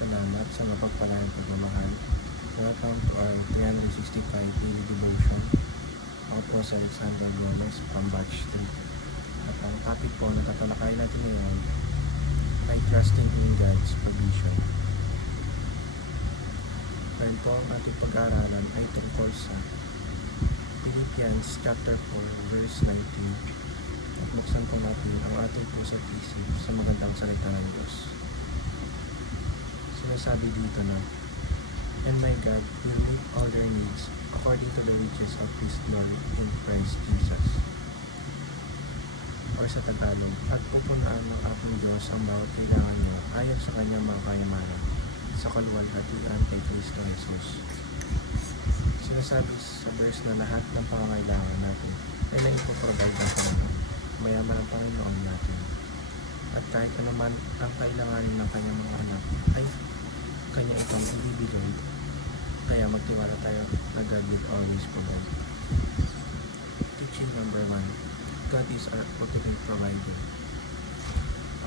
salamat sa mapagpalayang pagmamahal. Welcome to our 365 daily devotion. Ako po si Alexander Gomez from Batch 3. At ang topic po na tatalakayin natin ngayon ay trusting in God's provision. Ngayon po ang ating pag-aaralan ay tungkol sa Philippians chapter 4 verse 19. At buksan po natin ang ating puso at isip sa magandang salita ng Diyos. Sinasabi dito na, "And my God will meet all their needs according to the riches of His glory in Christ Jesus." Or sa Tagalog, at pupunaan ng ating Diyos ang bawat kailangan niyo ayon sa kanyang mga kayamanan sa kaluwalhatian kay Kristo Jesus. Sinasabi sa verse na lahat ng pangangailangan natin ay naipoprovide ng Panginoon. Mayaman ang Panginoon natin. At kahit anuman ang kailanganin ng kanyang mga anak ay kanya itong ibibigay. Kaya magtiwala tayo na God will always provide. Teaching number 1. God is our ultimate provider.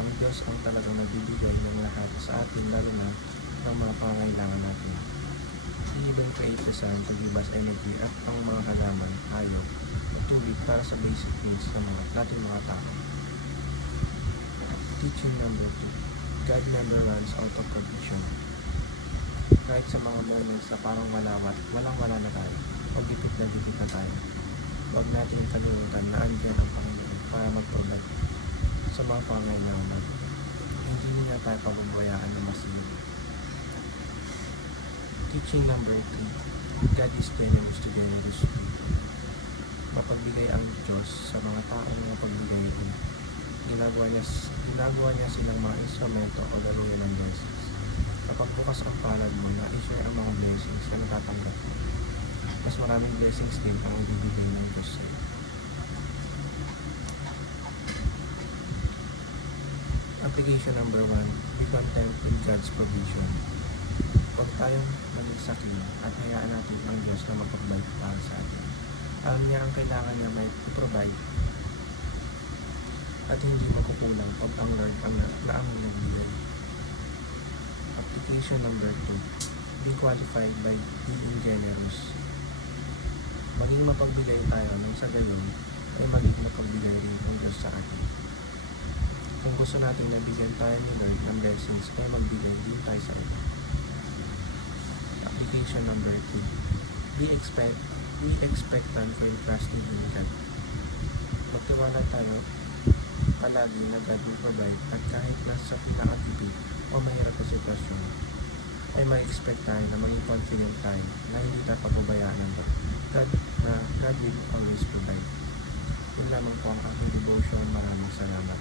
Ang Diyos ang talagang nagbibigay ng lahat sa atin, lalo na ng mga pangangailangan natin. He even created the sun, paglibas energy at ang mga halaman, hayop, at tubig para sa basic needs ng natin mga tao. Teaching number 2. God never runs out of provision. Kahit sa mga moments na parang walang-wala na tayo, o gipit na tayo, huwag natin kalimutan na andyan ang Panginoon para mag-provide sa mga pangangailangan natin. Hindi niya tayo pababayaan na masinag. Teaching number 3. God is generous to generous people. Mapagbigay ang Diyos sa mga taong mapagbigay rin. Ginagawa niya silang mga instrumento o laruin ng blessings. Kapag bukas ang palad mo na i-share ang mga blessings na natatanggap mo, mas maraming blessings din ang ibibigay ng Diyos sa'yo. Application number 1. Be content in God's provision. Huwag tayong maging sakin at hayaan natin ang Diyos na mag-provide para sa atin. Alam niya ang kailangan niya may provide at hindi magkukulang pag ang Lord ang nagbigay. Application number 2. Be qualified by being generous. Maging mapagbigay tayo nang sa gayon ay maging mapagbigay rin ang Diyos sa atin. Kung gusto natin nabigyan tayo ni Lord ng blessings, ay magbigay din tayo sa iba. Application number 3. Be expectant when trusting in God. Magtiwala tayo palagi na God will provide at kahit nasa pinakatipid o mahirap na sitwasyon, ay may-expect tayo na maging confident tayo na hindi tayo pagbabayaan ng God will always provide. Yun lamang po ang aking devotion. Maraming salamat.